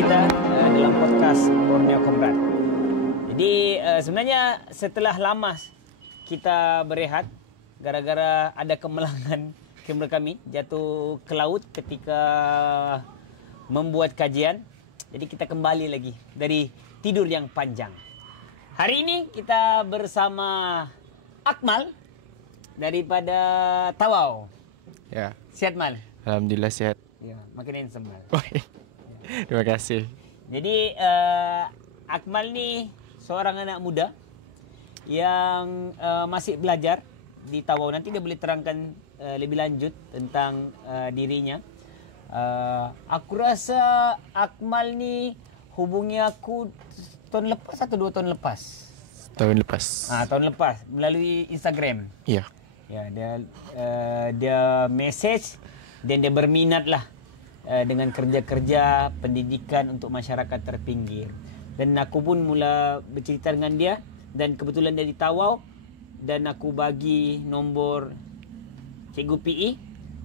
kita dalam podcast Borneo Komrad. Jadi sebenarnya setelah lama kita berehat gara-gara ada kemalangan kamera kami jatuh ke laut ketika membuat kajian. Jadi kita kembali lagi dari tidur yang panjang. Hari ini kita bersama Akmal daripada Tawau. Ya. Sihat, Mal? Alhamdulillah sihat. Ya, makin handsome, Mal. Terima kasih. Jadi Akmal ni seorang anak muda yang masih belajar di Tawau. Nanti dia boleh terangkan lebih lanjut tentang dirinya. Aku rasa Akmal ni hubungi aku tahun lepas atau 2 tahun lepas? Tahun lepas. Tahun lepas melalui Instagram. Ya. Ya, dia message dan dia berminat lah dengan kerja-kerja pendidikan untuk masyarakat terpinggir. Dan aku pun mula bercerita dengan dia dan kebetulan dia di Tawau dan aku bagi nombor Cikgu PE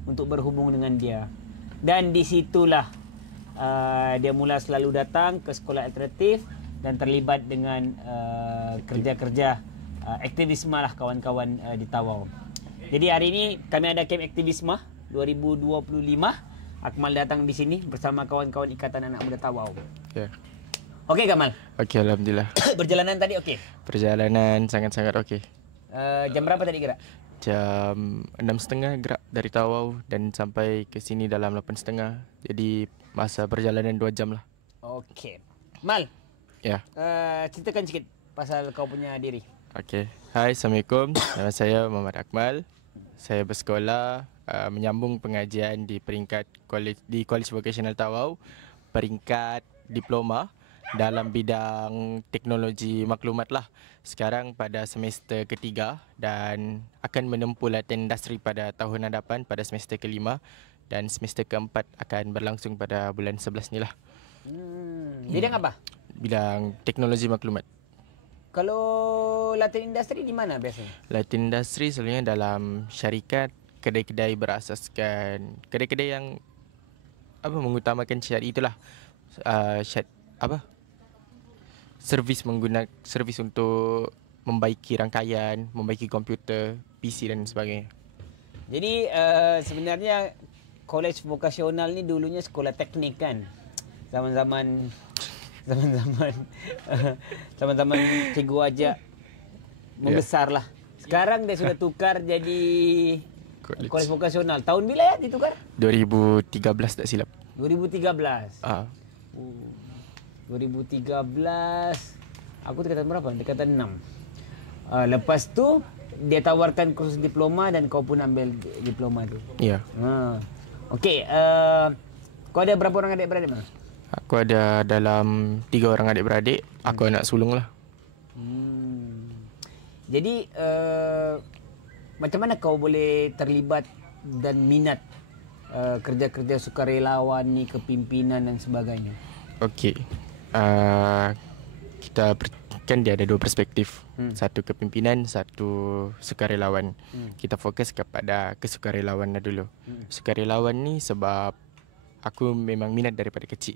untuk berhubung dengan dia. Dan di situlah dia mula selalu datang ke sekolah alternatif dan terlibat dengan kerja-kerja aktivisme lah kawan-kawan di Tawau. Jadi hari ini kami ada camp aktivisme 2025. Akmal datang di sini bersama kawan-kawan Ikatan Anak Muda Tawau. Ya. Okey, Kamal? Okey, alhamdulillah. Perjalanan tadi okey? Perjalanan sangat-sangat okey. Jam berapa tadi gerak? Jam 6.30 gerak dari Tawau dan sampai ke sini dalam 8.30. Jadi masa perjalanan 2 jam lah. Okey. Mal, Ya. ceritakan sikit pasal kau punya diri. Okey. Hai, Assalamualaikum. Nama saya Muhammad Akmal. Saya bersekolah menyambung pengajian di peringkat College Vocational Tawau, peringkat diploma dalam bidang teknologi maklumat lah. Sekarang pada semester ketiga dan akan menempuh latihan industri pada tahun hadapan pada semester kelima dan semester keempat akan berlangsung pada bulan 11 ni lah. Bidang apa? Bidang teknologi maklumat. Kalau latihan industri di mana biasanya? Latihan industri selalunya dalam syarikat, kedai-kedai berasaskan kedai-kedai yang mengutamakan syariat itulah. Servis untuk membaiki rangkaian, membaiki komputer, PC dan sebagainya. Jadi sebenarnya college vokasional ni dulunya sekolah teknik kan. Zaman-zaman cikgu ajak membesar lah. Sekarang dia sudah tukar jadi college vokasional. Tahun bila ya ditukar? 2013 tak silap. 2013. 2013 aku dekatan berapa? Dekatan 6. Lepas tu dia tawarkan kursus diploma dan kau pun ambil diploma tu. Ya. Okey, kau ada berapa orang adik-beradik, Mas? Aku ada dalam 3 orang adik-beradik. Aku anak sulung lah. Jadi macam mana kau boleh terlibat dan minat kerja-kerja sukarelawan ni, kepimpinan dan sebagainya? Okey. Kan dia ada 2 perspektif. Satu kepimpinan, satu sukarelawan. Kita fokus kepada kesukarelawan dulu. Sukarelawan ni sebab aku memang minat daripada kecil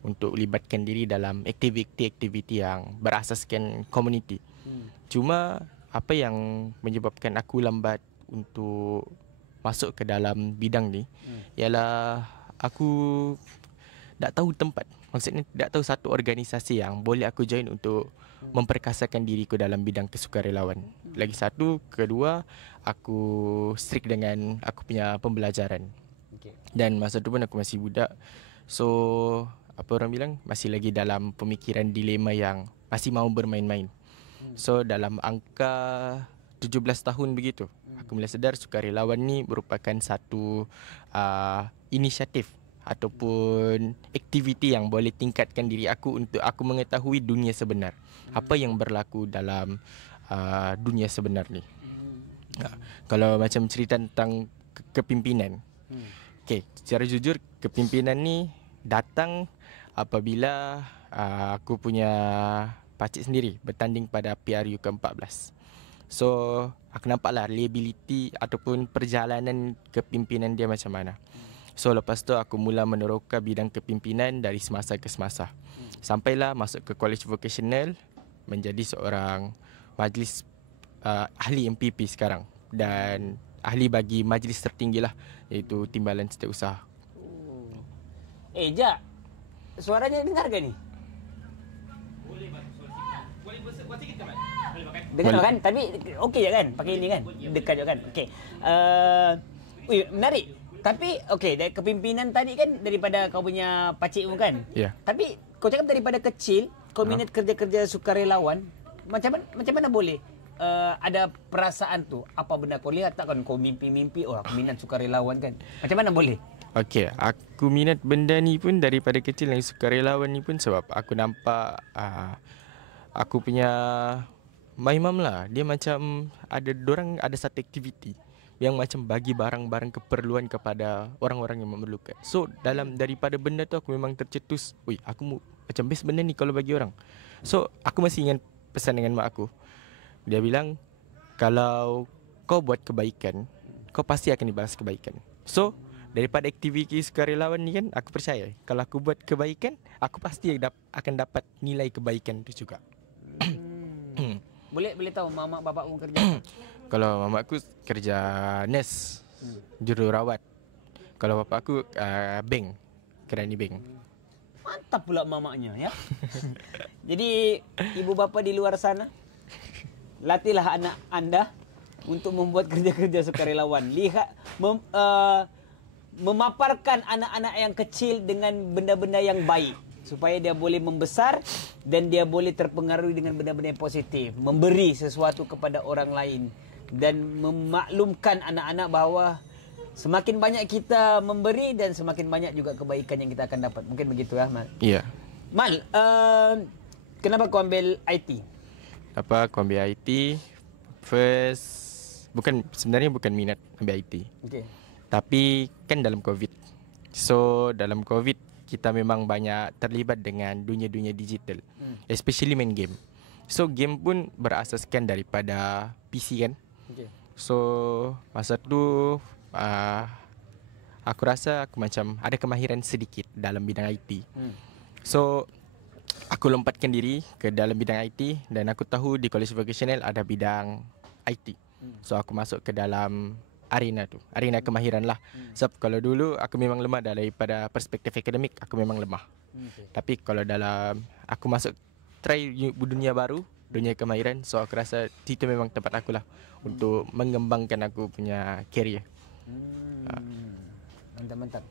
untuk libatkan diri dalam aktiviti-aktiviti yang berasaskan komuniti. Cuma apa yang menyebabkan aku lambat untuk masuk ke dalam bidang ni ialah aku tak tahu tempat. Maksudnya tak tahu satu organisasi yang boleh aku join untuk memperkasakan diriku dalam bidang kesukarelawan. Lagi satu, kedua, aku strict dengan aku punya pembelajaran. Dan masa tu pun aku masih budak. So, apa orang bilang, masih lagi dalam pemikiran dilema yang masih mahu bermain-main. So, dalam angka 17 tahun begitu, aku mula sedar sukarelawan ni merupakan satu inisiatif ataupun aktiviti yang boleh tingkatkan diri aku untuk aku mengetahui dunia sebenar. Apa yang berlaku dalam dunia sebenar ni. Kalau macam cerita tentang kepimpinan. Okey, secara jujur kepimpinan ni datang apabila aku punya pakcik sendiri bertanding pada PRU ke-14. So, aku nampaklah liability ataupun perjalanan kepimpinan dia macam mana. So lepas tu aku mula meneroka bidang kepimpinan dari semasa ke semasa. Sampailah masuk ke college vocational, menjadi seorang majlis ahli MPP sekarang dan ahli bagi majlis tertinggi lah, iaitu Timbalan Setiausaha. Jak, suaranya dengar ke ni? Dengar kan? Tapi okey je kan? Pakai ini kan? Dekat je kan? Okey. Menarik. Tapi okey, dari kepimpinan tadi kan daripada kau punya pakcikmu kan? Ya. Tapi kau cakap daripada kecil kau minat kerja-kerja sukarelawan. Macam mana boleh ada perasaan tu? Apa benda kau lihat tak kan kau mimpi-mimpi aku minat sukarelawan kan? Macam mana boleh? Okey, aku minat benda ni pun daripada kecil, yang sukarelawan ni pun sebab aku nampak aku punya my mum lah, dia macam ada satu aktiviti yang macam bagi barang-barang keperluan kepada orang-orang yang memerlukan. So daripada benda tu aku memang tercetus, aku macam best benda ni kalau bagi orang. So aku masih ingat pesan dengan mak aku. Dia bilang, kalau kau buat kebaikan, kau pasti akan dibalas kebaikan. So daripada aktiviti sukarelawan ni kan, aku percaya kalau aku buat kebaikan, aku pasti akan dapat nilai kebaikan tu juga. Boleh tahu mak bapakmu kerja? Kalau mama aku kerja nurse, jururawat. Kalau bapa aku bank, kerani bank. Mantap pula mamaknya ya. Jadi ibu bapa di luar sana, latihlah anak anda untuk membuat kerja-kerja sukarelawan. Lihat memaparkan anak-anak yang kecil dengan benda-benda yang baik supaya dia boleh membesar dan dia boleh terpengaruhi dengan benda-benda yang positif, memberi sesuatu kepada orang lain dan memaklumkan anak-anak bahawa semakin banyak kita memberi dan semakin banyak juga kebaikan yang kita akan dapat. Mungkin begitu ya, Mal? Ya. Mal, kenapa kau ambil IT? Apa aku ambil IT? Sebenarnya bukan minat ambil IT. Okey. Tapi kan dalam COVID. So dalam COVID kita memang banyak terlibat dengan dunia-dunia digital. Especially main game. So game pun berasaskan daripada PC kan. Okey. So masa tu aku rasa aku macam ada kemahiran sedikit dalam bidang IT. So aku lompatkan diri ke dalam bidang IT dan aku tahu di college vocational ada bidang IT. So aku masuk ke dalam arena tu, arena kemahiran lah. Sebab kalau dulu aku memang lemah daripada perspektif akademik, aku memang lemah. Tapi kalau dalam aku masuk try dunia baru, dunia kemahiran, so aku rasa itu memang tempat aku lah untuk mengembangkan aku punya career. Mantap.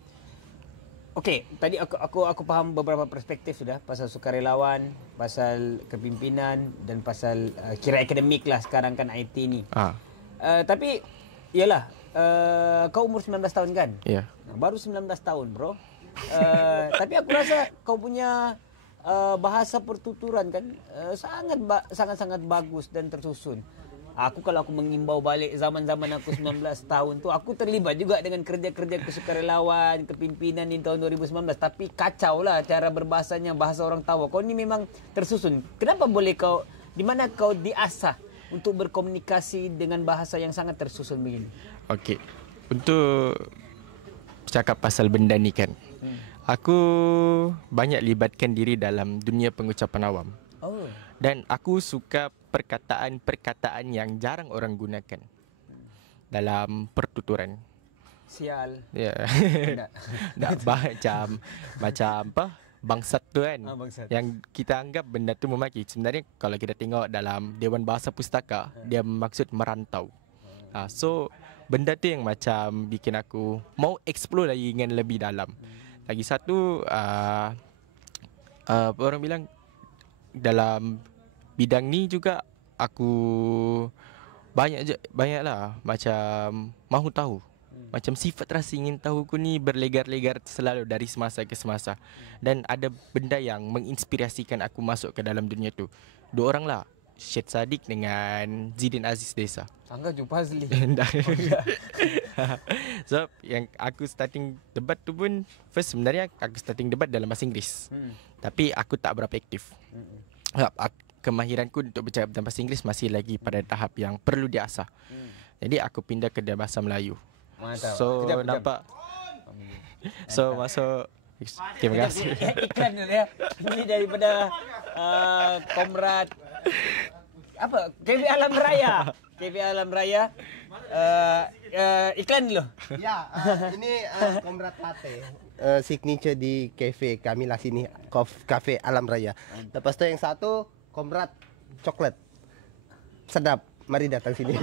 Okey, tadi aku faham beberapa perspektif sudah pasal sukarelawan, pasal kepimpinan dan pasal kira akademik lah sekarang kan IT ni. Tapi yalah, kau umur 19 tahun kan? Ya. Baru 19 tahun, bro. Tapi aku rasa kau punya bahasa pertuturan kan sangat-sangat bagus dan tersusun. Kalau aku mengimbau balik zaman-zaman aku 19 tahun tu, aku terlibat juga dengan kerja-kerja kesukarelawan, kepimpinan di tahun 2019. Tapi kacau lah cara berbahasanya, bahasa orang tawa. Kau ni memang tersusun. Kenapa boleh di mana kau diasah untuk berkomunikasi dengan bahasa yang sangat tersusun begini? Okey. Untuk cakap pasal benda ni kan, aku banyak libatkan diri dalam dunia pengucapan awam. Dan aku suka perkataan-perkataan yang jarang orang gunakan dalam pertuturan. Sial. Ya. Tak macam apa? Bangsat tu kan. Bangsat. Yang kita anggap benda tu memaki. Sebenarnya kalau kita tengok dalam Dewan Bahasa Pustaka, dia maksud merantau. So benda tu yang macam bikin aku mau explore lagi dengan lebih dalam. Lagi satu orang bilang dalam bidang ni juga aku banyaklah macam mahu tahu. Macam sifat rasa ingin tahu ku ni berlegar-legar selalu dari semasa ke semasa. Dan ada benda yang menginspirasikan aku masuk ke dalam dunia tu. Dua orang lah, Syed Saddiq dengan Zidin Aziz Desa. Angga jumpa Azli. So yang aku starting debat tu pun, first sebenarnya aku starting debat dalam bahasa Inggeris. Tapi aku tak berapa aktif. Kemahiranku untuk bercakap dalam bahasa Inggeris masih lagi pada tahap yang perlu diasah. Jadi aku pindah ke bahasa Melayu. Mantap. So nampak So masuk. Terima kasih. Iklan dulu ya. Ini daripada Komrad apa? KV Alam Raya. KV Alam Raya. Iklan dulu. Ya, ini Komrad Latte. Signature di cafe kami lah sini, Cafe Alam Raya. Lepas tu yang satu Komrad Coklat. Sedap. Mari datang sini.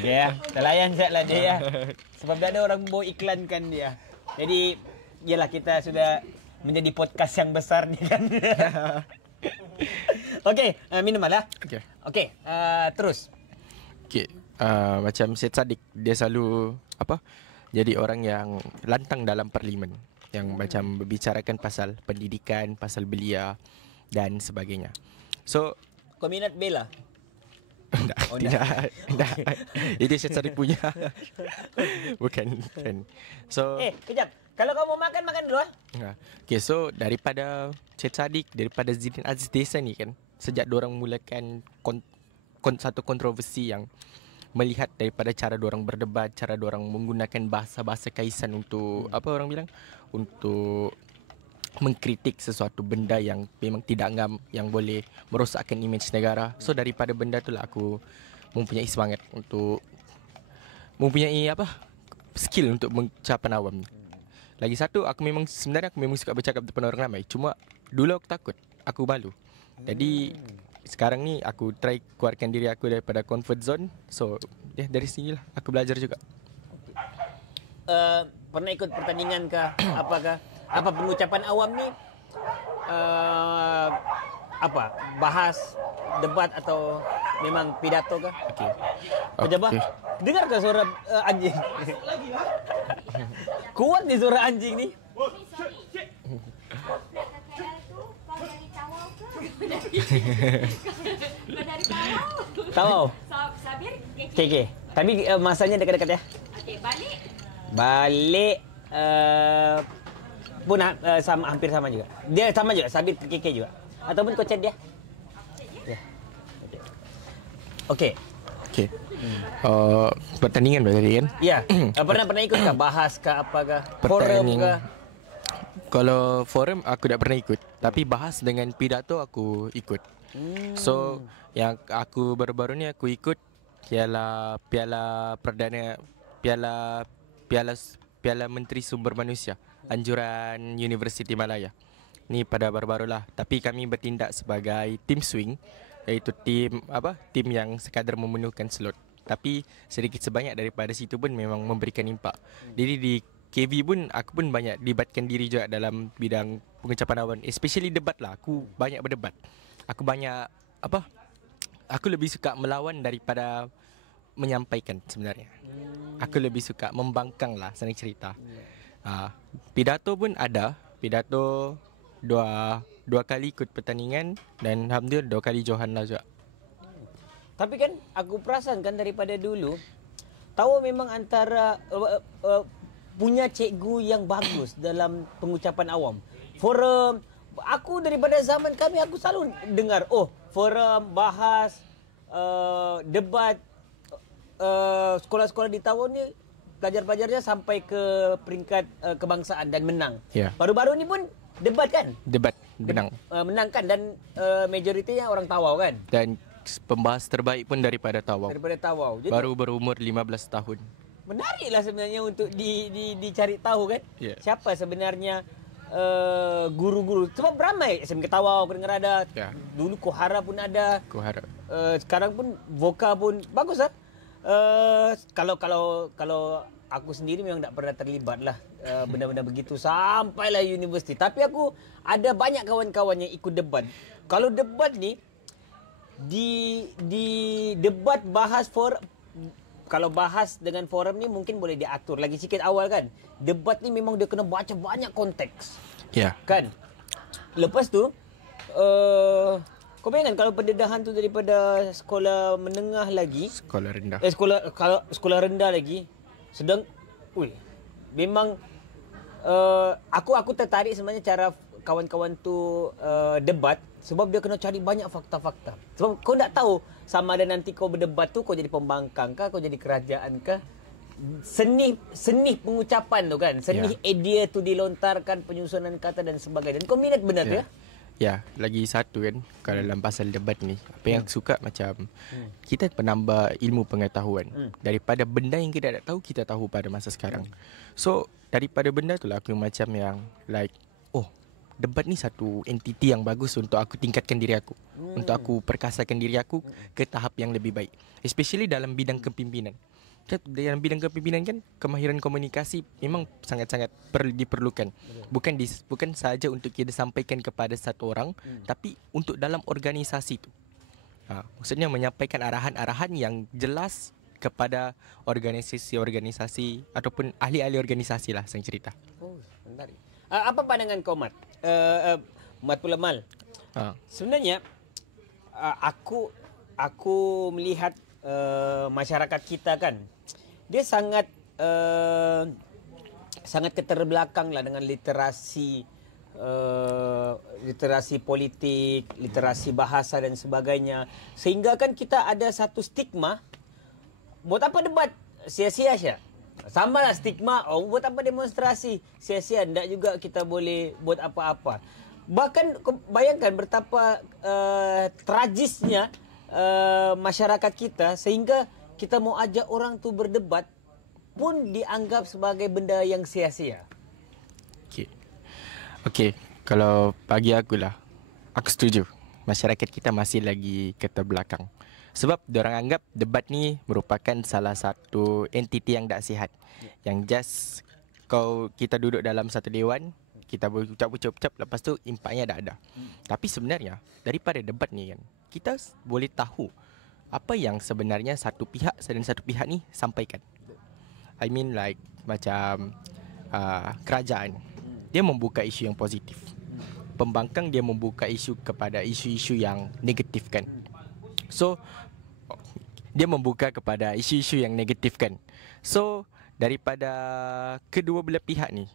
Dia terlayan sekali dia ya. Sebab dia ada orang mau iklankan dia. Jadi yalah kita sudah menjadi podcast yang besar ni kan. Okey, minum lah. Okey, terus. Okey, macam Syed Saddiq, dia selalu jadi orang yang lantang dalam parlimen, yang macam berbicarakan pasal pendidikan, pasal belia dan sebagainya. So, kau minat bela? Tidak. Itu Syed Saddiq punya. Bukan. So, kejap. Kalau kau mau makan, makan dulu ah. Okay, so daripada Syed Saddiq, daripada Zidin Aziz Desa ni kan, sejak diorang mulakan satu kontroversi yang melihat daripada cara diorang berdebat, cara diorang menggunakan bahasa-bahasa kaisan untuk untuk mengkritik sesuatu benda yang memang tidak ngam, yang boleh merosakkan imej negara. So daripada benda itulah aku mempunyai semangat untuk mempunyai skill untuk mencapai awam ni. Lagi satu, sebenarnya aku memang suka bercakap depan orang ramai. Cuma dulu aku takut, aku malu. Jadi sekarang ni aku try keluarkan diri aku daripada comfort zone. So dari sinilah aku belajar juga. Pernah ikut pertandingan kah? Apakah pengucapan awam ni bahas debat atau memang pidato kah? Okey. Pejabat, dengar ke suara anjing? Kuat ni suara anjing ni. Tahu. Sabir, Okey. Tapi masanya dekat-dekat ya. Okey, balik. Balik pun hampir sama juga. Dia sama juga, Sabir ke KK juga. Ataupun kau chat dia. Ya. Okey. Pertandingan tadi kan? Ya. Pernah ikut kah? Bahas kah apakah? Forum kah? Kalau forum aku tak pernah ikut, tapi bahas dengan pidato aku ikut. So yang aku baru-baru ni aku ikut ialah Piala Menteri Sumber Manusia anjuran Universiti Malaya. Ni pada baru-barulah, tapi kami bertindak sebagai tim swing, iaitu tim yang sekadar memenuhkan slot. Tapi sedikit sebanyak daripada situ pun memang memberikan impak. Jadi di KV pun aku pun banyak libatkan diri juga dalam bidang pengucapan awam, especially debat lah. Aku banyak berdebat. Aku banyak aku lebih suka melawan daripada menyampaikan sebenarnya. Aku lebih suka membangkang lah, senang cerita. Pidato pun ada. Pidato dua kali ikut pertandingan dan alhamdulillah 2 kali johan lah juga. Tapi kan aku perasan kan daripada dulu tahu memang antara punya cikgu yang bagus dalam pengucapan awam. Forum, aku daripada zaman kami aku selalu dengar, forum bahas debat sekolah-sekolah di Tawau ni pelajar-pelajarnya sampai ke peringkat kebangsaan dan menang. Yeah. Baru-baru ni pun debat kan? Debat menang. Menang kan dan majoritinya orang Tawau kan? Dan pembahas terbaik pun daripada Tawau. Jadi, baru berumur 15 tahun. Menariklah sebenarnya untuk dicari tahu kan, siapa sebenarnya guru-guru. Sebab ramai SMK Tawau aku dengar ada. Dulu Kohara pun ada. Sekarang pun Voka pun bagus lah. Kalau aku sendiri memang tak pernah terlibat lah benda-benda begitu sampailah universiti. Tapi aku ada banyak kawan-kawan yang ikut debat. Kalau debat ni di debat bahas kalau bahas dengan forum ni mungkin boleh diatur lagi sikit awal kan. Debat ni memang dia kena baca banyak konteks. Ya. Kan? Lepas tu kau bayangkan kalau pendedahan tu daripada sekolah menengah lagi, sekolah rendah. Sekolah rendah lagi sedang memang aku tertarik sebenarnya cara kawan-kawan tu debat sebab dia kena cari banyak fakta-fakta. Sebab kau tak tahu sama ada nanti kau berdebat tu kau jadi pembangkang kah, kau jadi kerajaan kah. seni pengucapan tu kan, seni idea tu dilontarkan, penyusunan kata dan sebagainya. Dan kau minat benar ya? Ya, lagi satu kan, kalau dalam pasal debat ni, apa yang aku suka macam kita penambah ilmu pengetahuan. Daripada benda yang kita tak tahu, kita tahu pada masa sekarang. So, daripada benda tu lah aku macam yang like, oh, debat ni satu entiti yang bagus untuk aku tingkatkan diri aku. Untuk aku perkasakan diri aku ke tahap yang lebih baik. Especially dalam bidang kepimpinan. Dalam bidang kepimpinan kan, kemahiran komunikasi memang sangat-sangat diperlukan. Bukan sahaja untuk kita sampaikan kepada satu orang, tapi untuk dalam organisasi tu. Maksudnya menyampaikan arahan-arahan yang jelas kepada organisasi-organisasi ataupun ahli-ahli organisasi lah saya cerita. Oh, menarik. Apa pandangan kau, Mat? Mat pula Mal. Sebenarnya aku melihat masyarakat kita kan, dia sangat keterbelakang lah dengan literasi politik, literasi bahasa dan sebagainya. Sehingga kan kita ada satu stigma, buat apa debat? Sia-sia saja. Sama lah stigma, buat apa demonstrasi? Sia-sia, tidak juga kita boleh buat apa-apa. Bahkan bayangkan betapa tragisnya masyarakat kita, sehingga kita mau ajak orang tu berdebat pun dianggap sebagai benda yang sia-sia. Okey, kalau bagi aku lah, aku setuju. Masyarakat kita masih lagi keterbelakang. Sebab diorang anggap debat ni merupakan salah satu entiti yang tak sihat. Yang just kita duduk dalam satu dewan, kita berucap-ucap, lepas tu impaknya tak ada. Tapi sebenarnya daripada debat ni kan, kita boleh tahu apa yang sebenarnya satu pihak dan satu pihak ni sampaikan. I mean like macam kerajaan, dia membuka isu yang positif. Pembangkang dia membuka isu kepada isu-isu yang negatif kan. So dia membuka kepada isu-isu yang negatif kan. So daripada kedua belah pihak ni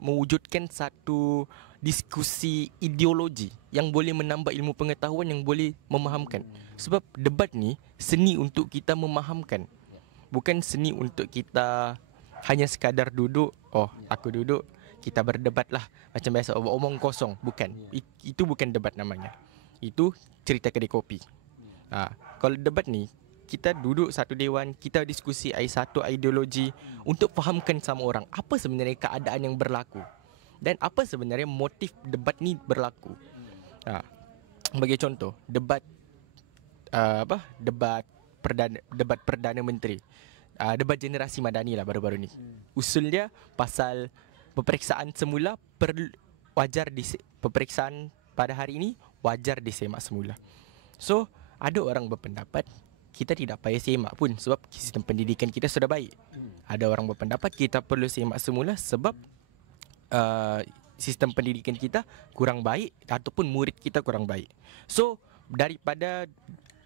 mewujudkan satu diskusi ideologi yang boleh menambah ilmu pengetahuan, yang boleh memahamkan. Sebab debat ni seni untuk kita memahamkan. Bukan seni untuk kita hanya sekadar duduk, aku duduk, kita berdebat lah macam biasa, omong kosong. Bukan. Itu bukan debat namanya. Itu cerita kedai kopi. Kalau debat ni, kita duduk satu dewan, kita diskusi satu ideologi untuk fahamkan sama orang apa sebenarnya keadaan yang berlaku dan apa sebenarnya motif debat ni berlaku. Bagi contoh, debat Perdana Menteri, debat generasi Madani lah baru-baru ni. Usul dia pasal peperiksaan semula peperiksaan pada hari ini wajar disemak semula. So ada orang berpendapat kita tidak payah semak pun sebab sistem pendidikan kita sudah baik. Ada orang berpendapat kita perlu semak semula sebab sistem pendidikan kita kurang baik ataupun murid kita kurang baik. So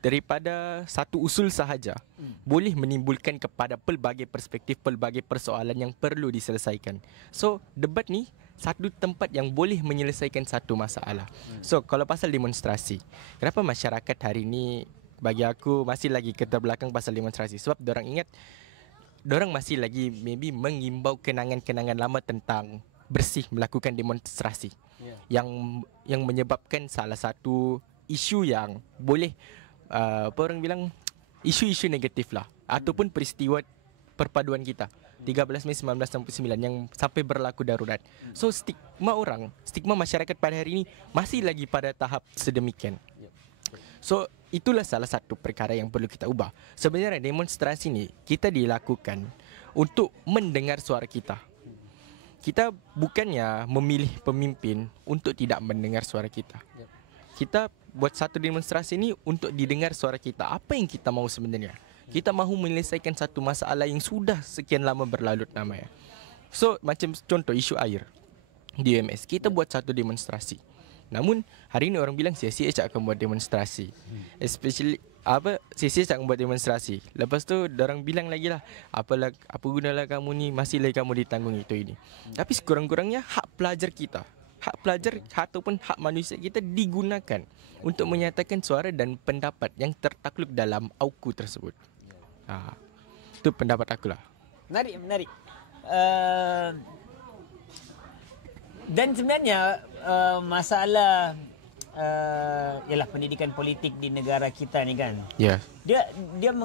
daripada satu usul sahaja boleh menimbulkan kepada pelbagai perspektif, pelbagai persoalan yang perlu diselesaikan. So debat ni satu tempat yang boleh menyelesaikan satu masalah. So kalau pasal demonstrasi, kenapa masyarakat hari ni bagi aku masih lagi keterbelakang pasal demonstrasi? Sebab diorang ingat, diorang masih lagi maybe mengimbau kenangan-kenangan lama tentang bersih melakukan demonstrasi, yang menyebabkan salah satu isu yang boleh orang bilang isu-isu negatif lah, ataupun peristiwa perpaduan kita 13 Mei 1969 yang sampai berlaku darurat. So stigma masyarakat pada hari ini masih lagi pada tahap sedemikian. So itulah salah satu perkara yang perlu kita ubah. Sebenarnya demonstrasi ni kita dilakukan untuk mendengar suara kita. Kita bukannya memilih pemimpin untuk tidak mendengar suara kita. Kita buat satu demonstrasi ni untuk didengar suara kita. Apa yang kita mahu sebenarnya? Kita mahu menyelesaikan satu masalah yang sudah sekian lama berlalut namanya. So macam contoh isu air di UMS, kita buat satu demonstrasi. Namun hari ini orang bilang sia-sia cak akan buat demonstrasi. Especially sia-sia cak akan buat demonstrasi. Lepas tu orang bilang lagi lah, apa gunalah kamu ni, masih lagi kamu ditanggung itu ini. Tapi sekurang-kurangnya hak pelajar kita, hak pelajar ataupun hak manusia kita digunakan untuk menyatakan suara dan pendapat yang tertakluk dalam AUKU tersebut. Itu pendapat aku lah. Menarik. Dan sebenarnya masalah ialah pendidikan politik di negara kita ni kan. Ya. Dia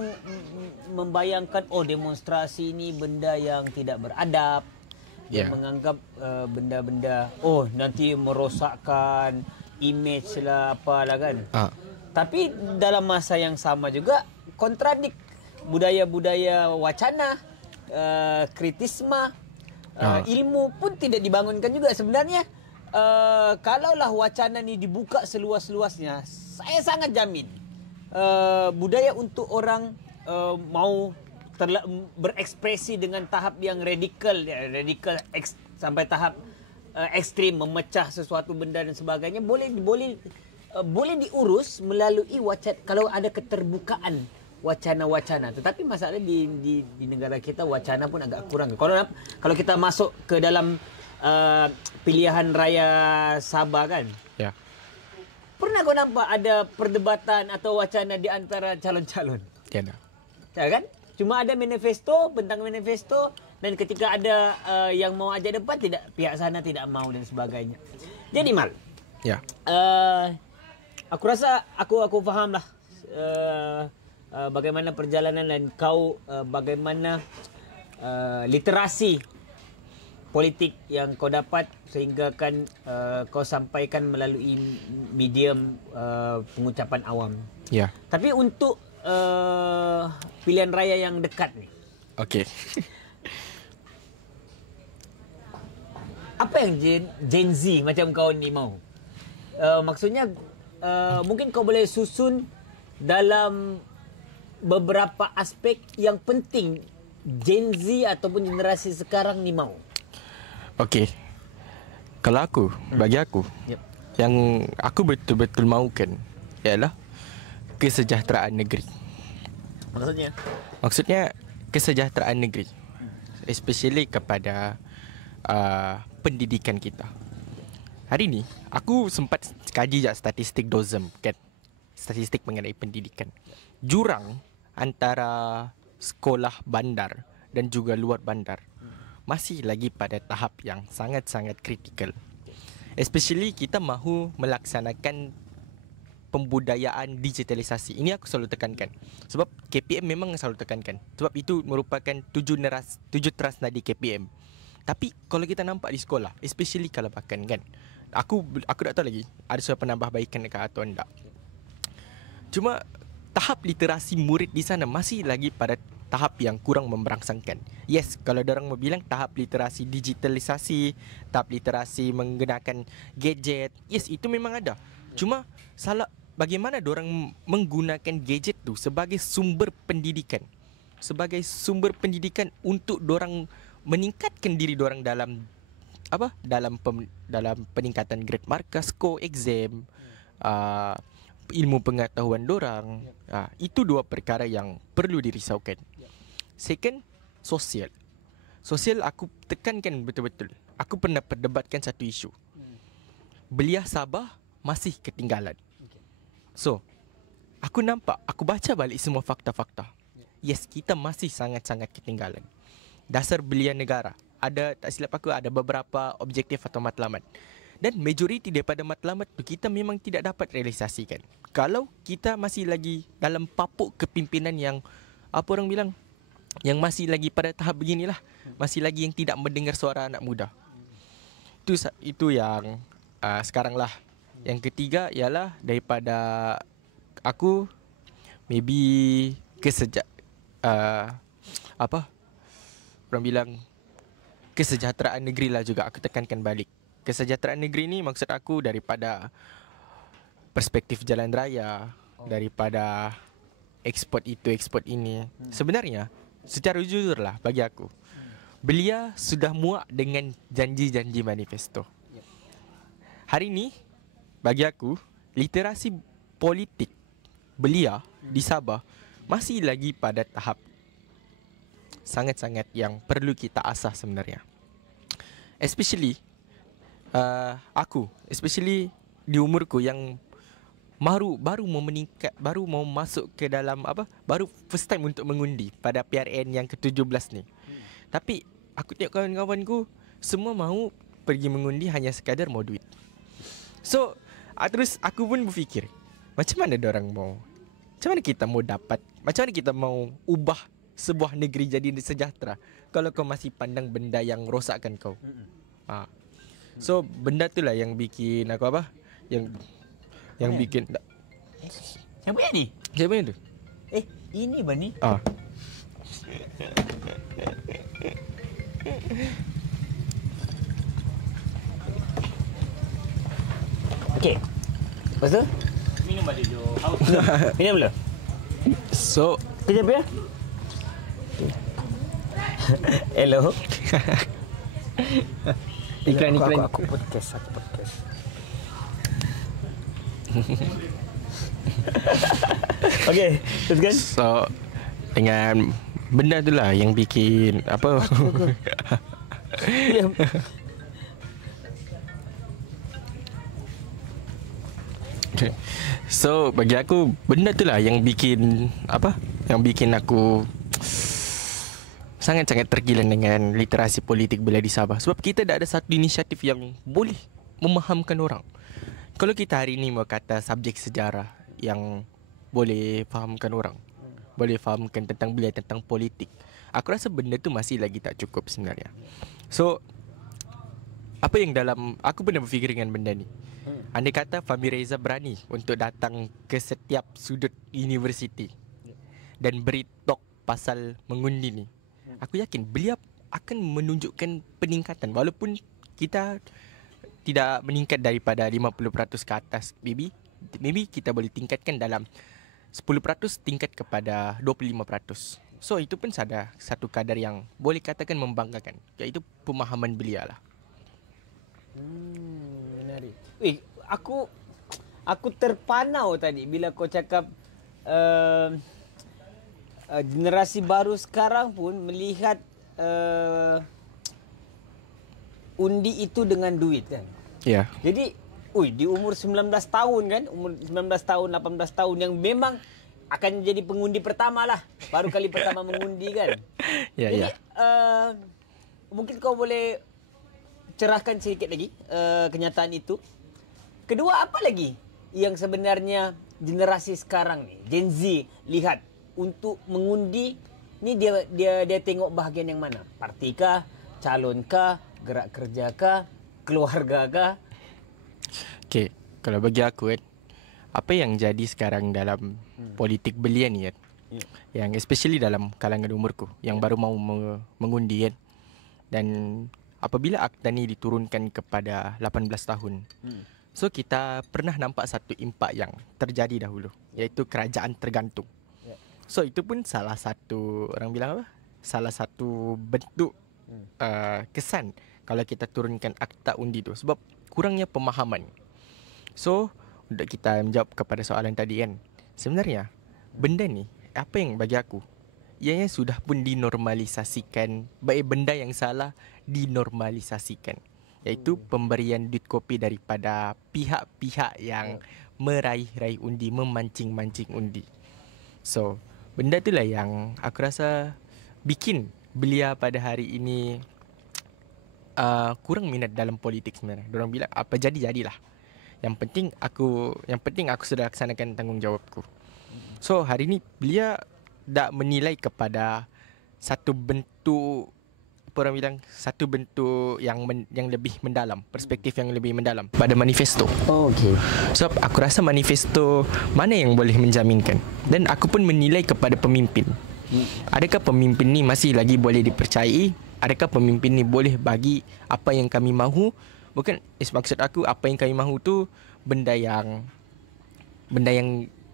membayangkan demonstrasi ni benda yang tidak beradab. Dia menganggap benda-benda nanti merosakkan image lah apalah kan. Tapi dalam masa yang sama juga kontradik budaya-budaya wacana, kritisma, ilmu pun tidak dibangunkan juga sebenarnya. Kalaulah wacana ni dibuka seluas-luasnya, saya sangat jamin budaya untuk orang mau berekspresi dengan tahap yang radikal sampai tahap ekstrim, memecah sesuatu benda dan sebagainya boleh diurus melalui wacana kalau ada keterbukaan wacana-wacana. Tetapi masalah di negara kita wacana pun agak kurang. Kalau kita masuk ke dalam pilihan raya Sabah kan. Ya. Pernah kau nampak ada perdebatan atau wacana di antara calon-calon? Tiada. Ya kan? Cuma ada manifesto, bentang manifesto, dan ketika ada yang mau ajak debat, pihak sana tidak mau dan sebagainya. Jadi Mal. Ya. Aku rasa aku faham lah bagaimana perjalanan dan kau bagaimana literasi politik yang kau dapat sehingga kan kau sampaikan melalui medium pengucapan awam. Ya. Tapi untuk pilihan raya yang dekat ni. Okey. Apa yang Gen Z macam kau ni mau? Maksudnya mungkin kau boleh susun dalam beberapa aspek yang penting Gen Z ataupun generasi sekarang ni mau. Okey. Kalau aku, bagi aku, yang aku betul-betul mahukan ialah kesejahteraan negeri. Maksudnya kesejahteraan negeri. Especially kepada pendidikan kita. Hari ni aku sempat kaji statistik DOSM kan. Statistik mengenai pendidikan. Jurang antara sekolah bandar dan juga luar bandar masih lagi pada tahap yang sangat-sangat kritikal. Especially kita mahu melaksanakan pembudayaan digitalisasi. Ini aku selalu tekankan. Sebab KPM memang selalu tekankan. Sebab itu merupakan 7 teras nadi KPM. Tapi kalau kita nampak di sekolah, especially Kalabakan kan, aku tak tahu lagi ada suatu penambahbaikan dekat atau tidak. Cuma tahap literasi murid di sana masih lagi pada tahap yang kurang memberangsangkan. Yes, kalau orang mau bilang tahap literasi digitalisasi, tahap literasi menggunakan gadget, yes itu memang ada. Cuma salah bagaimana orang menggunakan gadget tu sebagai sumber pendidikan. Sebagai sumber pendidikan untuk orang meningkatkan diri orang dalam dalam peningkatan grade markah, skor exam, ilmu pengetahuan dorang. Itu dua perkara yang perlu dirisaukan. Second, sosial. Sosial aku tekankan betul-betul. Aku pernah perdebatkan satu isu. Belia Sabah masih ketinggalan. So, aku baca balik semua fakta-fakta. Yes, kita masih sangat-sangat ketinggalan. Dasar belia negara, ada tak silap aku ada beberapa objektif atau matlamat. Dan majoriti daripada matlamat tu kita memang tidak dapat realisasikan. Kalau kita masih lagi dalam papuk kepimpinan yang orang bilang yang masih lagi pada tahap beginilah, masih lagi yang tidak mendengar suara anak muda. Itu yang sekarang lah. Yang ketiga ialah daripada aku maybe orang bilang kesejahteraan negeri lah juga aku tekankan balik. Kesejahteraan negeri ni maksud aku daripada perspektif jalan raya, daripada ekspor itu, ekspor ini. Sebenarnya secara jujur lah bagi aku, belia sudah muak dengan janji-janji manifesto. Hari ni bagi aku literasi politik belia di Sabah masih lagi pada tahap sangat-sangat yang perlu kita asah sebenarnya. Especially aku, especially di umurku yang baru mau meningkat, baru mau masuk ke dalam baru first time untuk mengundi pada PRN yang ke-17 ni. Tapi aku tengok kawan-kawanku semua mahu pergi mengundi hanya sekadar mau duit. So terus aku pun berfikir, macam mana dorang mau, macam mana kita mau dapat, macam mana kita mau ubah sebuah negeri jadi sejahtera kalau kau masih pandang benda yang rosakkan kau. So benda tu lah yang bikin aku yang bikin. Siapa yang ni? Siapa yang tu? Ini Bani. Okey. Lepas tu? Minum balik dulu. Minum dulu. So Kejap ya. Hello. Iklan. Aku podcast. Okey, teruskan. So dengan benda tu lah yang bikin apa? So bagi aku benda tu lah yang bikin yang bikin aku sangat-sangat tergila dengan literasi politik bila di Sabah. Sebab kita dah ada satu inisiatif yang boleh memahamkan orang. Kalau kita hari ini mau kata subjek sejarah yang boleh fahamkan orang, boleh fahamkan tentang belia, tentang politik, aku rasa benda tu masih lagi tak cukup sebenarnya. So apa yang aku pernah berfikir dengan benda ni. Andai kata Fahmi Reza berani untuk datang ke setiap sudut universiti dan beri talk pasal mengundi ni, aku yakin beliau akan menunjukkan peningkatan. Walaupun kita tidak meningkat daripada 50% ke atas, maybe kita boleh tingkatkan dalam 10% tingkat kepada 25%. So itu pun ada satu kadar yang boleh katakan membanggakan, iaitu pemahaman beliau lah. Menarik. Aku terpanau tadi bila kau cakap generasi baru sekarang pun melihat undi itu dengan duit kan. Ya. Yeah. Jadi, di umur 19 tahun kan, umur 19 tahun, 18 tahun yang memang akan jadi pengundi pertama lah. Baru kali pertama mengundi kan. Ya, jadi, ya. Mungkin kau boleh cerahkan sedikit lagi kenyataan itu. Kedua, apa lagi yang sebenarnya generasi sekarang ni, Gen Z, lihat untuk mengundi ni dia tengok bahagian yang mana? Parti kah, calon kah, gerak kerja kah, keluarga kah? Okay, kalau bagi aku kan, apa yang jadi sekarang dalam politik belia ni kan, yang especially dalam kalangan umurku yang baru mau mengundi kan, dan apabila akta ni diturunkan kepada 18 tahun, so kita pernah nampak satu impak yang terjadi dahulu, iaitu kerajaan tergantung. So itu pun salah satu, orang bilang apa? Salah satu bentuk kesan kalau kita turunkan akta undi tu, sebab kurangnya pemahaman. So untuk kita menjawab kepada soalan tadi kan, sebenarnya benda ni, apa yang bagi aku, ianya sudah pun dinormalisasikan. Baik benda yang salah dinormalisasikan, iaitu pemberian duit kopi daripada pihak-pihak yang meraih-raih undi, memancing-mancing undi. So benda itulah yang aku rasa bikin belia pada hari ini kurang minat dalam politik sebenarnya. Diorang bilang apa jadilah. Yang penting aku sudah laksanakan tanggungjawabku. So hari ini belia dah menilai kepada satu bentuk, apa orang bilang, satu bentuk yang lebih mendalam, perspektif yang lebih mendalam pada manifesto. Oh, okey. Sebab aku rasa manifesto mana yang boleh menjaminkan, dan aku pun menilai kepada pemimpin. Adakah pemimpin ni masih lagi boleh dipercayai? Adakah pemimpin ni boleh bagi apa yang kami mahu? Bukan, maksud aku apa yang kami mahu tu benda yang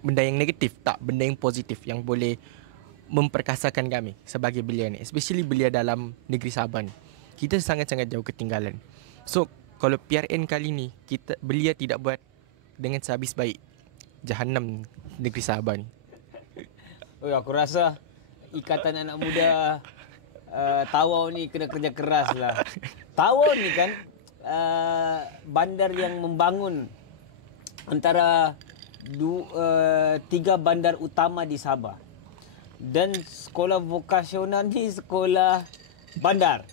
negatif, tak, benda yang positif yang boleh memperkasakan kami sebagai belia ni, especially belia dalam negeri Sabah ni. Kita sangat-sangat jauh ketinggalan. So kalau PRN kali ni belia tidak buat dengan sehabis baik, jahanam negeri Sabah ni. Aku rasa ikatan anak muda Tawau ni kena kerja keras lah. Tawau ni kan bandar yang membangun antara 3 bandar utama di Sabah. Dan sekolah vokasional ni sekolah bandar.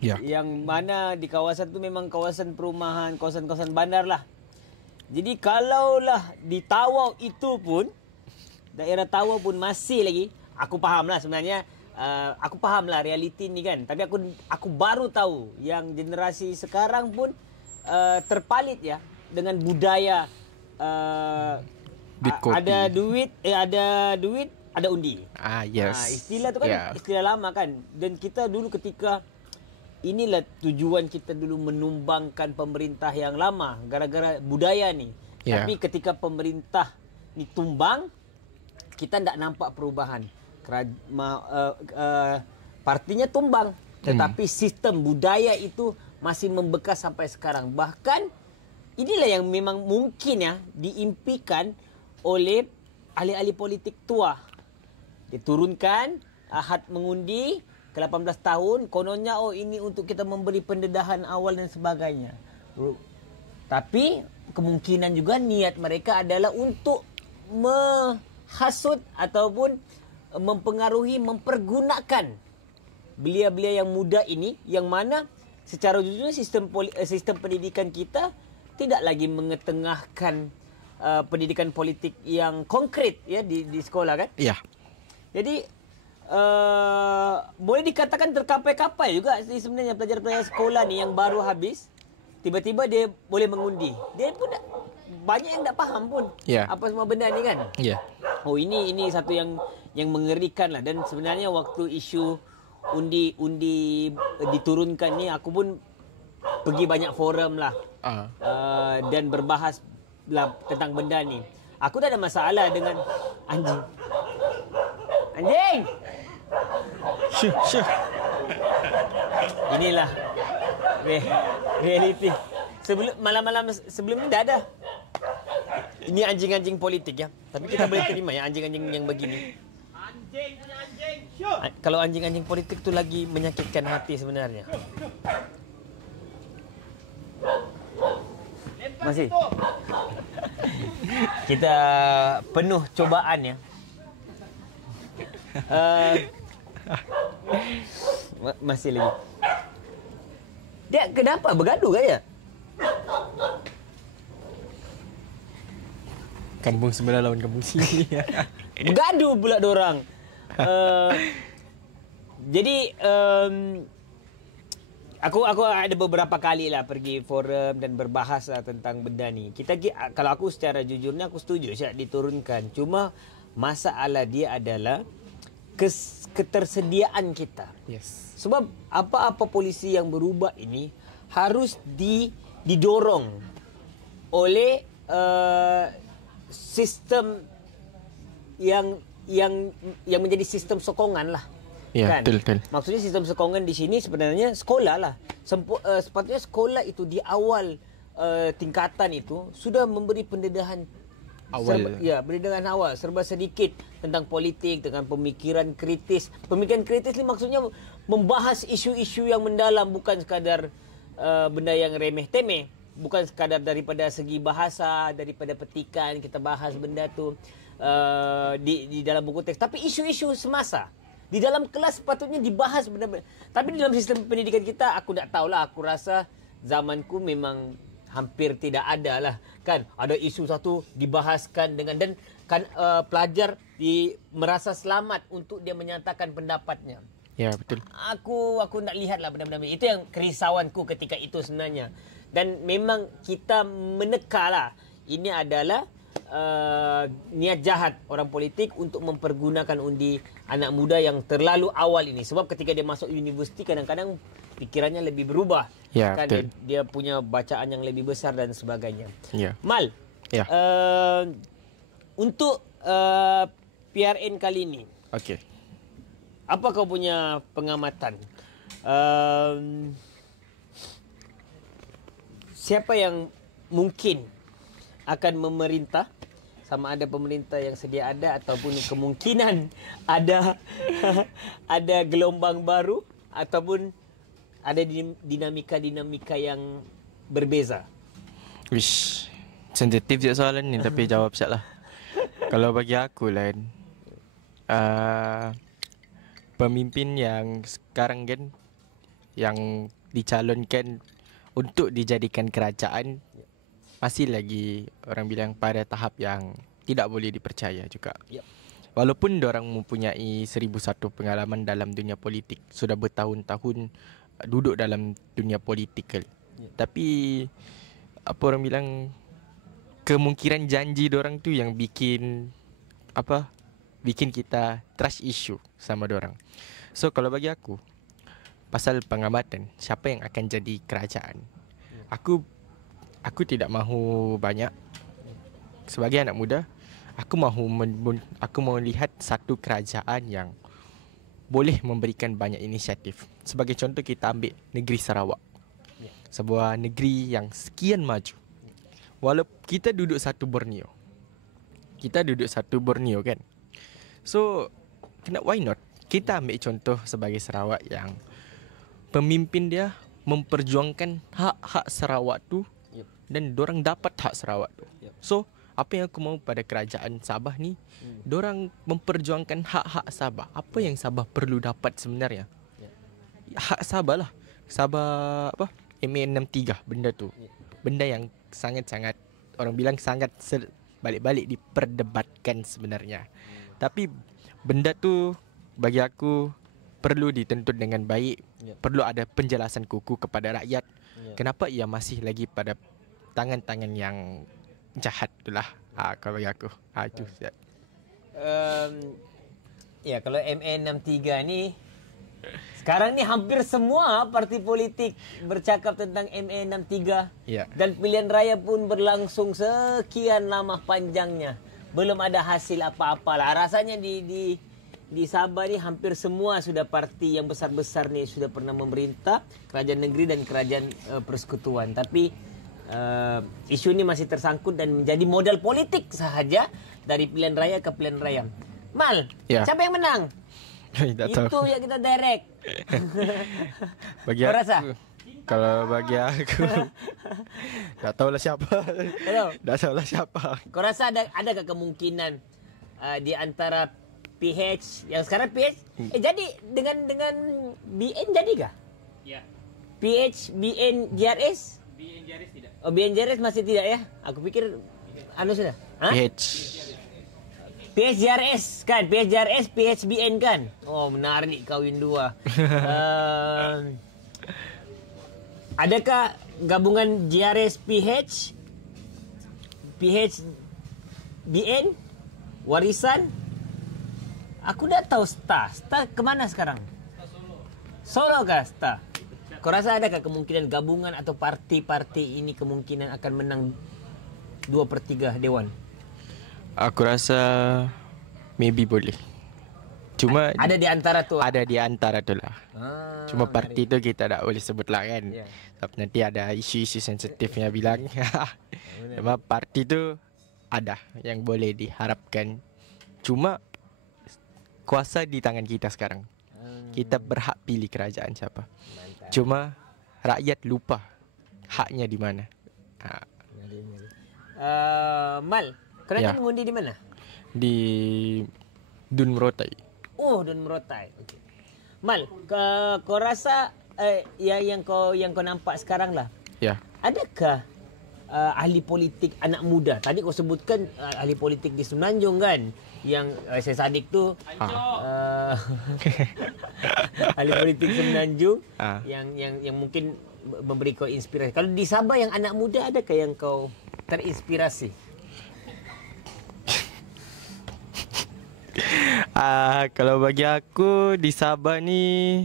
Ya. Yang mana di kawasan tu memang kawasan perumahan, kawasan-kawasan bandar lah. Jadi kalaulah di Tawau itu pun, daerah Tawau pun masih lagi, aku faham lah sebenarnya, aku faham lah realiti ni kan. Tapi aku baru tahu yang generasi sekarang pun terpalit ya dengan budaya ada duit, ada undi. Yes. Istilah tu kan istilah lama kan. Dan kita dulu ketika inilah tujuan kita dulu menumbangkan pemerintah yang lama gara-gara budaya ni. Tapi ketika pemerintah ni tumbang, kita tak nampak perubahan. Partinya tumbang, tetapi sistem budaya itu masih membekas sampai sekarang. Bahkan inilah yang memang mungkin ya diimpikan oleh ahli-ahli politik tua. Diturunkan had mengundi ke 18 tahun, kononnya ini untuk kita memberi pendedahan awal dan sebagainya. Tapi kemungkinan juga niat mereka adalah untuk menghasut ataupun mempengaruhi, mempergunakan belia-belia yang muda ini, yang mana secara jujur sistem pendidikan kita tidak lagi mengetengahkan pendidikan politik yang konkret ya di sekolah kan? Ya. Jadi boleh dikatakan terkapai-kapai juga sebenarnya pelajar-pelajar sekolah ni yang baru habis, tiba-tiba dia boleh mengundi. Dia pun banyak yang tak faham pun apa semua benda ni kan? Ya. Oh ini satu yang mengerikan lah. Dan sebenarnya waktu isu undi diturunkan ni, aku pun pergi banyak forum lah dan berbahas lah tentang benda ni. Aku tak ada masalah dengan anjing. Syuh. Inilah realiti. Malam-malam sebelum ni dah ada. Ini anjing-anjing politik ya. Tapi kita boleh terima ya anjing-anjing yang begini. Anjing. Kalau anjing-anjing politik tu lagi menyakitkan hati sebenarnya. Masih. Kita penuh cobaan ya. Masih lagi. Dia kenapa bergaduh gaya? Kampung sebelah lawan kampung sini. Bergaduh pula dorang. Jadi aku ada beberapa kali lah pergi forum dan berbahas lah tentang benda ni. Kalau aku secara jujurnya aku setuju Syak diturunkan. Cuma masalah dia adalah ketersediaan kita. Yes. Sebab apa-apa polisi yang berubah ini harus didorong oleh sistem yang menjadi sistem sokongan lah. Ya, kan? betul. Maksudnya sistem sokongan di sini sebenarnya sekolah lah. Sepatutnya sekolah itu di awal tingkatan itu sudah memberi pendedahan awal. Pendedahan awal serba sedikit tentang politik, tentang pemikiran kritis. Pemikiran kritis ni maksudnya membahas isu-isu yang mendalam, bukan sekadar benda yang remeh-temeh, bukan sekadar daripada segi bahasa, daripada petikan kita bahas benda tu di dalam buku teks, tapi isu-isu semasa. Di dalam kelas sepatutnya dibahas benda-benda. Tapi di dalam sistem pendidikan kita, aku tak tahulah. Aku rasa zamanku memang hampir tidak ada lah. Kan? Ada isu satu dibahaskan dengan... Dan kan pelajar merasa selamat untuk dia menyatakan pendapatnya. Ya, betul. Aku nak lihat lah benda-benda. Itu yang kerisauanku ketika itu sebenarnya. Dan memang kita meneka lah. Ini adalah... niat jahat orang politik untuk mempergunakan undi anak muda yang terlalu awal ini. Sebab ketika dia masuk universiti kadang-kadang pikirannya lebih berubah. Ya, kan betul. dia punya bacaan yang lebih besar dan sebagainya. Ya. Mal, Ya. untuk PRN kali ini, Okey. apa kau punya pengamatan? Siapa yang mungkin akan memerintah, sama ada pemerintah yang sedia ada ataupun kemungkinan ada ada gelombang baru ataupun ada dinamika-dinamika yang berbeza. Wish. Sensitif je soalan ni tapi jawab siap lah. Kalau bagi aku lah kan, pemimpin yang sekarang kan, yang dicalonkan untuk dijadikan kerajaan, masih lagi orang bilang pada tahap yang tidak boleh dipercaya juga. Walaupun diorang mempunyai 1001 pengalaman dalam dunia politik, sudah bertahun-tahun duduk dalam dunia politikal. Tapi apa orang bilang, kemungkinan janji diorang tu yang bikin bikin kita trust issue sama diorang. So kalau bagi aku, pasal pengamatan siapa yang akan jadi kerajaan, aku tidak mahu banyak. Sebagai anak muda, aku mahu lihat satu kerajaan yang boleh memberikan banyak inisiatif. Sebagai contoh, kita ambil negeri Sarawak, sebuah negeri yang sekian maju. Walaupun kita duduk satu Borneo kan. So why not kita ambil contoh sebagai Sarawak yang pemimpin dia memperjuangkan hak-hak Sarawak tu, dan dorang dapat hak Sarawak tu. So apa yang aku mahu pada kerajaan Sabah ni, dorang memperjuangkan hak-hak Sabah. Apa yang Sabah perlu dapat sebenarnya? Hak Sabah lah. Sabah MA63 benda tu. Benda yang sangat-sangat, orang bilang sangat balik-balik diperdebatkan sebenarnya. Tapi benda tu bagi aku perlu dituntut dengan baik. Perlu ada penjelasan kukuh kepada rakyat. Kenapa ia masih lagi pada tangan-tangan yang jahat tu lah. Kalau bagi aku itu ya, kalau MA63 ni, sekarang ni hampir semua parti politik bercakap tentang MA63. Dan pilihan raya pun berlangsung sekian lama panjangnya, belum ada hasil apa-apa lah. Rasanya di Sabah ni hampir semua sudah parti yang besar-besar ni sudah pernah memerintah, kerajaan negeri dan kerajaan persekutuan. Tapi isu ni masih tersangkut dan menjadi modal politik sahaja dari pilihan raya ke pilihan raya. Mal, siapa yang menang? Itu yang kita direct. Bagi kau aku, rasa? Kalau bagi aku tak tahulah siapa. Tak tahulah siapa. Kau rasa adakah kemungkinan di antara PH yang sekarang PH jadi dengan BN jadikah? Ya. PH BN JRS? BN JRS tidak. Oh, BN JRS masih tidak ya? Aku pikir sudah. PHJRS kan, PHJRS, PHBN kan. Oh, menarik kawin dua. Adakah gabungan JRS PHBN warisan? Aku dah tahu Star kemana sekarang? Solo kah Star? Kau rasa adakah kemungkinan gabungan atau parti-parti ini kemungkinan akan menang 2/3 Dewan? Aku rasa maybe boleh. Cuma ada di antara tu. Ada di antara tu lah. Cuma parti tu kita tak boleh sebut lah kan. Sebab nanti ada isu-isu sensitifnya bilang. Cuma parti tu ada yang boleh diharapkan. Cuma kuasa di tangan kita sekarang. Kita berhak pilih kerajaan siapa. Cuma rakyat lupa haknya di mana. Mal, kau nanti mengundi di mana? Di Dun Merotai. Oh, Dun Merotai. Okay. Mal, kau rasa yang kau nampak sekarang lah. Ya. Adakah ahli politik anak muda? Tadi kau sebutkan ahli politik di Semenanjung kan, yang saya Sadik tu ahli politik Semenanjung yang mungkin memberi kau inspirasi. Kalau di Sabah yang anak muda, adakah yang kau terinspirasi? Kalau bagi aku di Sabah ni,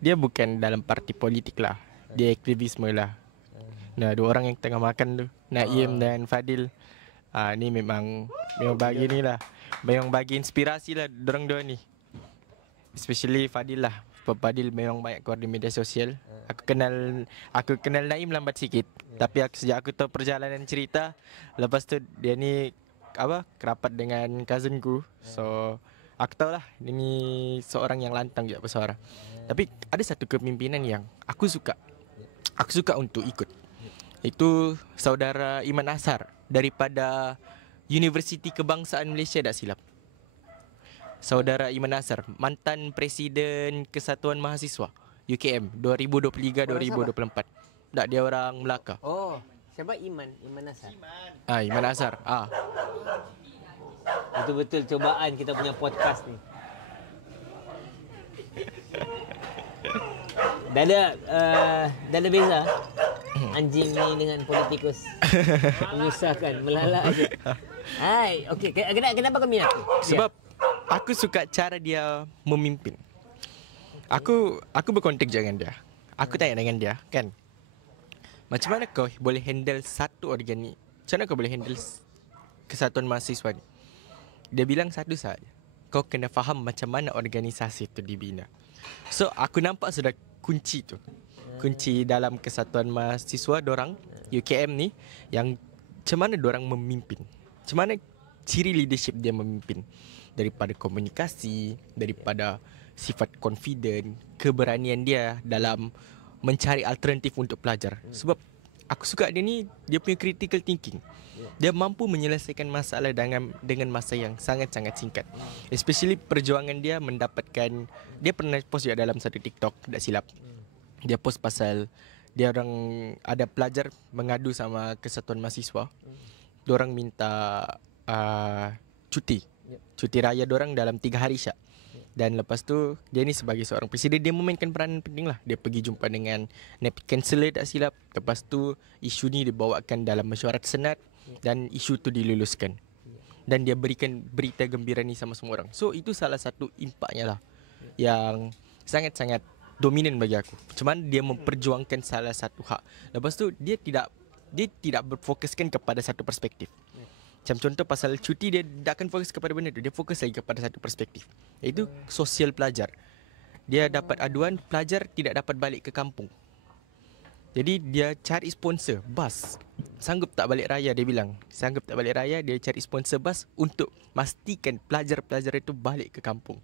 dia bukan dalam parti politik lah. Dia aktivisme lah. Nah, dua orang yang tengah makan tu, Naim dan Fadil. Ni memang bagi ni lah. Memang bagi inspirasi lah dorang dua ni. Especially Fadil lah. Fadil memang banyak keluar di media sosial. Aku kenal Naim lambat sikit. Tapi sejak aku tahu perjalanan cerita, lepas tu dia ni kerapat dengan cousinku. So aku tahu lah dia ni seorang yang lantang juga bersuara. Tapi ada satu kepimpinan yang aku suka. Aku suka untuk ikut. Itu saudara Iman Azhar daripada Universiti Kebangsaan Malaysia, tak silap. Saudara Iman Azhar, mantan Presiden Kesatuan Mahasiswa UKM 2023-2024. Tak, dia orang Melaka. Oh, siapa Iman Azhar? Iman Azhar. Betul-betul cobaan kita punya podcast ni. Dah ada beza anjing ni dengan politikus. Menyusahkan, melalak je. Hai, okey, kenapa kau minat? Sebab aku suka cara dia memimpin. Aku berkontak dengan dia. Aku tanya dengan dia, kan, macam mana kau boleh handle satu organik? Macam mana kau boleh handle Kesatuan Mahasiswa ni? Dia bilang satu saja, kau kena faham macam mana organisasi itu dibina. So aku nampak sudah kunci tu. Kunci dalam Kesatuan Mahasiswa dorang UKM ni, yang macam mana dorang memimpin. Macam mana ciri leadership dia memimpin. Daripada komunikasi, daripada sifat confident, keberanian dia dalam mencari alternatif untuk pelajar. Sebab aku suka dia ni, dia punya critical thinking. Dia mampu menyelesaikan masalah dengan masa yang sangat-sangat singkat. Especially perjuangan dia mendapatkan, dia pernah post juga dalam satu TikTok, tak silap. Dia post pasal dia orang ada pelajar mengadu sama Kesatuan Mahasiswa. Diorang minta cuti raya diorang dalam 3 hari syak. Dan lepas tu dia ni sebagai seorang presiden, dia memainkan peranan penting lah. Dia pergi jumpa dengan naib kansler, tak silap. Lepas tu isu ni dibawakan dalam mesyuarat senat dan isu tu diluluskan. Dan dia berikan berita gembira ni sama semua orang. So itu salah satu impaknya lah yang sangat-sangat dominan bagi aku. Macam mana dia memperjuangkan salah satu hak. Lepas tu dia tidak berfokuskan kepada satu perspektif. Macam contoh pasal cuti, dia tak akan fokus kepada benda tu. Dia fokus lagi kepada satu perspektif, iaitu sosial pelajar. Dia dapat aduan pelajar tidak dapat balik ke kampung. Jadi dia cari sponsor bas. Sanggup tak balik raya, dia bilang. Sanggup tak balik raya, dia cari sponsor bas untuk pastikan pelajar-pelajar itu balik ke kampung.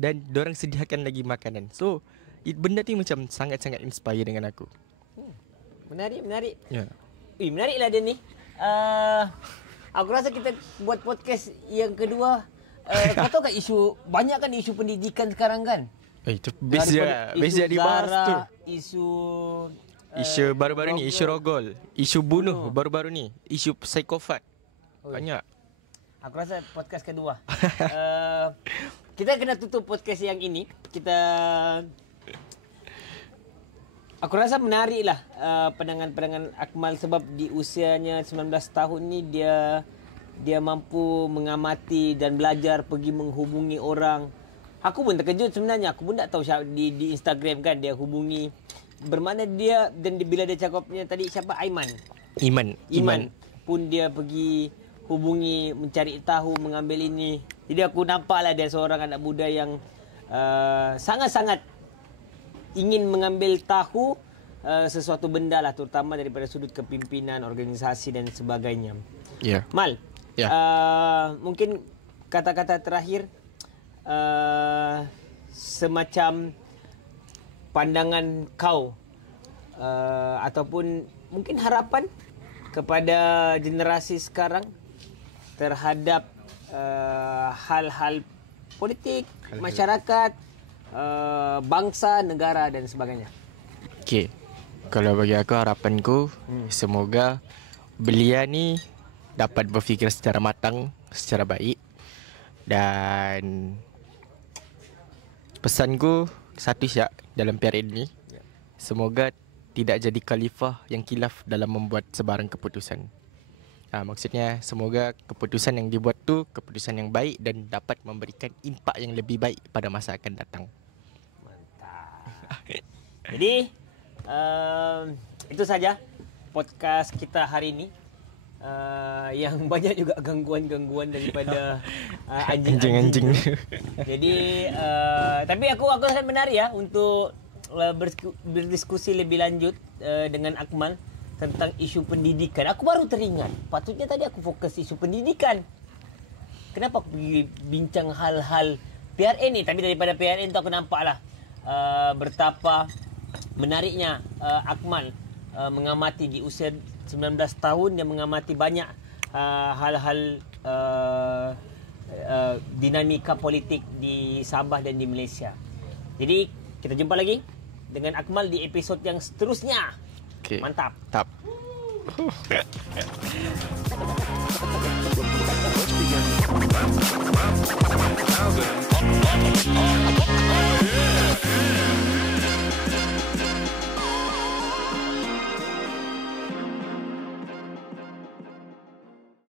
Dan diorang sediakan lagi makanan. So benda tu macam sangat-sangat inspire dengan aku. Menarik. Ya. Menariklah dia ni. Aku rasa kita buat podcast yang kedua. Kau tahu kan banyak kan isu pendidikan sekarang kan? Itu best je dibahas tu. Isu baru-baru ni, isu rogol, isu bunuh baru-baru ni, isu psikopat. Banyak. Aku rasa podcast kedua. Kita kena tutup podcast yang ini. Aku rasa menarik lah pandangan-pandangan Akmal, sebab di usianya 19 tahun ni dia mampu mengamati dan belajar, pergi menghubungi orang. Aku pun terkejut sebenarnya. Aku pun tak tahu di Instagram kan dia hubungi. Bermakna dia, dan bila dia cakapnya tadi siapa? Iman pun dia pergi hubungi, mencari tahu, mengambil ini. Jadi aku nampaklah dia seorang anak muda yang sangat-sangat ingin mengambil tahu sesuatu benda lah, terutama daripada sudut kepimpinan, organisasi dan sebagainya. Yeah. Mal, mungkin kata-kata terakhir, semacam pandangan kau ataupun mungkin harapan kepada generasi sekarang terhadap hal-hal politik, masyarakat, bangsa, negara dan sebagainya. Okey. Kalau bagi aku, harapanku semoga belia ni dapat berfikir secara matang, secara baik. Dan pesanku satu syak dalam PRN ni, semoga tidak jadi khalifah yang khilaf dalam membuat sebarang keputusan. Maksudnya semoga keputusan yang dibuat tu keputusan yang baik dan dapat memberikan impak yang lebih baik pada masa akan datang. Mantap. Jadi itu saja podcast kita hari ini, yang banyak juga gangguan-gangguan daripada anjing-anjing. Jadi tapi aku sangat menarik ya untuk berdiskusi lebih lanjut dengan Akmal tentang isu pendidikan. Aku baru teringat, patutnya tadi aku fokus isu pendidikan. Kenapa aku pergi bincang hal-hal PRN ni? Tapi daripada PRN tu aku nampaklah betapa menariknya Akmal mengamati di usia 19 tahun, dia mengamati banyak hal-hal dinamika politik di Sabah dan di Malaysia. Jadi kita jumpa lagi dengan Akmal di episod yang seterusnya. Okay. Mantap. Tap. Now good.